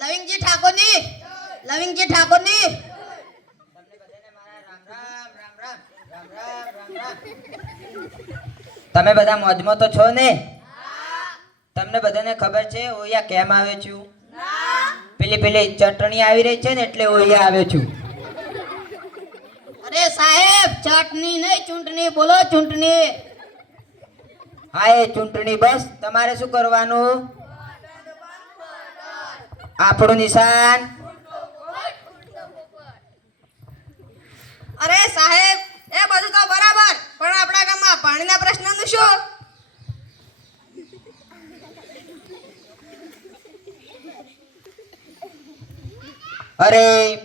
લવિંગજી ઠાકોરની લવિંગજી ઠાકોરની તમને બધાને મારા રામ રામ. તમે બધા મોજમાં તો છો ને? તમને બધાને ખબર છે ઓયા કેમ આવે છું? પેલી ચટણી આવી રહી છે ને એટલે ઓયા આવે છું. અરે સાહેબ, ચટણી નહીં ચૂંટણી બોલો, ચૂંટણી. હા એ ચૂંટણી. બસ તમારે શું કરવાનું? આપણું નિશાન. અરે સાહેબ, એ બધું તો બરાબર, પણ આપણા ગામમાં પાણીના પ્રશ્નનું શું? અરે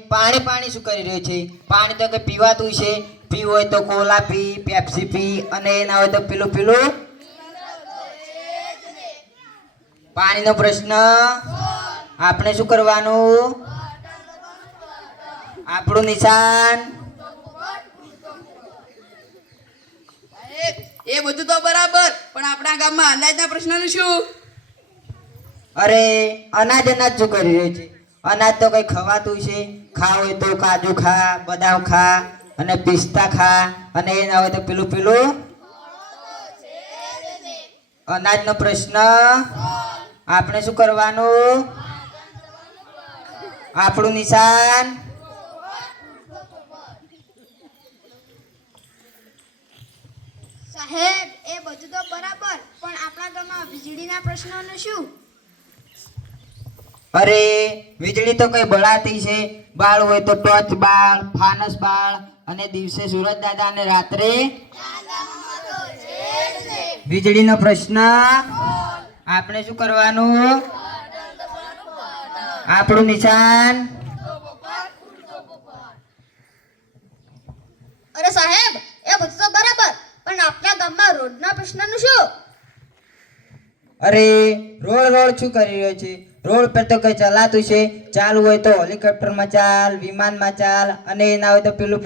પાણી શું કરી રહ્યું છે? પાણી તો કઈ પીવાતું છે. પીવું હોય તો કોલા પી, પેપ્સી પી, અને ના હોય તો પેલું પાણીનો પ્રશ્ન. આપણે શું કરવાનું? આપણું નિશાન. એ બધું તો બરાબર, પણ આપણા ગામમાં અનાજના પ્રશ્નનું શું? અરે અનાજ શું કરી રહ્યું છે? અનાજ તો કઈ ખવાતું છે. ખાવ હોય તો કાજુ ખા, બદામ ખા, અને પિસ્તા ખા, અને એ ના હોય તો પેલું અનાજનો પ્રશ્ન. આપણે શું કરવાનું? આપણું નિશાન. સાહેબ, એ બધું તો બરાબર, પણ આપણા ગામમાં વીજળીના પ્રશ્નોનું શું? અરે વીજળી તો કઈ બળાતી છે. બાળ હોય તો ટોર્ચ બાળ, ફાનસ બાળ, અને દિવસે સૂરજ દાદા અને રાત્રે વીજળીનો પ્રશ્ન. આપણે શું કરવાનું? આપણું નિશાન. અરે સાહેબ, એ બધું તો બરાબર, પણ આપણા ગામમાં રોડના પ્રશ્નનું શું? અરે રોડ શું કરી રહ્યો છે? રોડ પર તો કઈ ચલાતું છે. ચાલુ હોય તો હેલિકોપ્ટરમાં ચાલ, વિમાનમાં ચાલ, અને એ ના હોય તો પેલું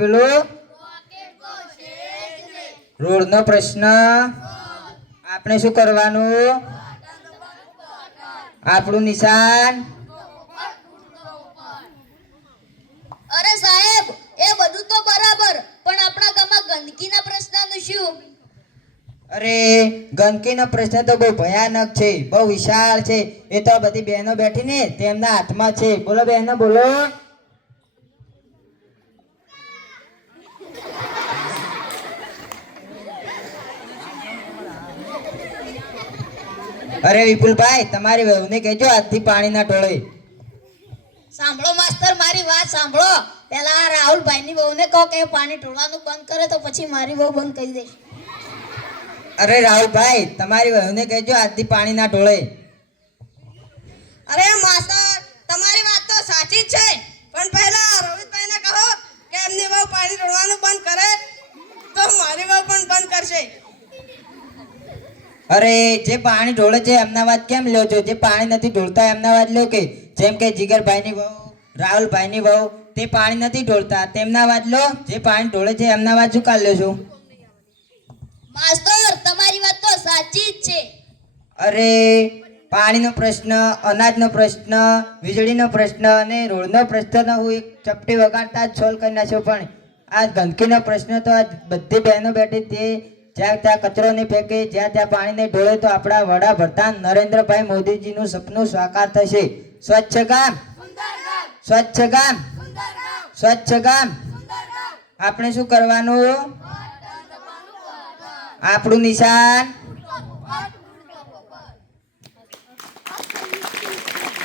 રોડનો પ્રશ્ન. આપણે શું કરવાનું? આપણું નિશાન. અરે સાહેબ, એ બધું તો બરાબર, પણ આપણા ગામમાં ગંદકીના પ્રશ્નનું શું? અરે ગંદકીનો પ્રશ્ન તો બહુ ભયાનક છે, બહુ વિશાળ છે. એ તો બધી બહેનો બેઠી ને તેમના હાથમાં છે. બોલો બહેનો, બોલો. અરે વિપુલભાઈ, તમારી વહુને કહેજો આજથી પાણી ના ઢોળે. સાંભળો માસ્તર, મારી વાત સાંભળો. પેલા રાહુલભાઈની વહુને કહો કે પાણી ઢોળવાનું બંધ કરે, તો પછી મારી વહુ બંધ કરી દઈશ. અરે રાહુલભાઈ, તમારી વહુને કહેજો આજથી પાણી ના ઢોળે. અરે માસ્ટર, તમારી વાત તો સાચી જ છે, પણ પહેલા રોહિતભાઈને કહો કે એમની વહુ પાણી ઢોળવાનું બંધ કરે, તો મારી વહુ પણ બંધ કરશે. અરે જે પાણી ઢોળે છે એમના વાત કેમ લ્યો છો? જે પાણી નથી ઢોળતા એમના વાત લ્યો. કે જેમ કે જીગરભાઈની વહુ, રાહુલભાઈની વહુ, તે પાણી નથી ઢોળતા, તેમના વાત લો. જે પાણી ઢોળે છે એમના વાત શું કાઢ લ્યો છો? માસ્તર, તમારી વાત તો સાચી જ છે. અરે પાણીનો પ્રશ્ન, અનાજનો પ્રશ્ન, વીજળીનો પ્રશ્ન અને રોડનો પ્રશ્ન હું એક ચપટી વગાડતા જ સોલ્વ કરી નાખ્યો. પણ આ ગંદકીનો પ્રશ્ન તો આ બધી બહેનો બેઠી તે જ્યાં ત્યાં કચરો નહીં ફેંકે, જ્યાં ત્યાં પાણી નહીં ઢોળે, તો આપણા વડાપ્રધાન નરેન્દ્રભાઈ મોદીજીનું સપનું સાકાર થશે. સ્વચ્છ ગામ, સ્વચ્છ ગામ, સ્વચ્છ ગામ. આપણે શું કરવાનું? આપણું નિશાન.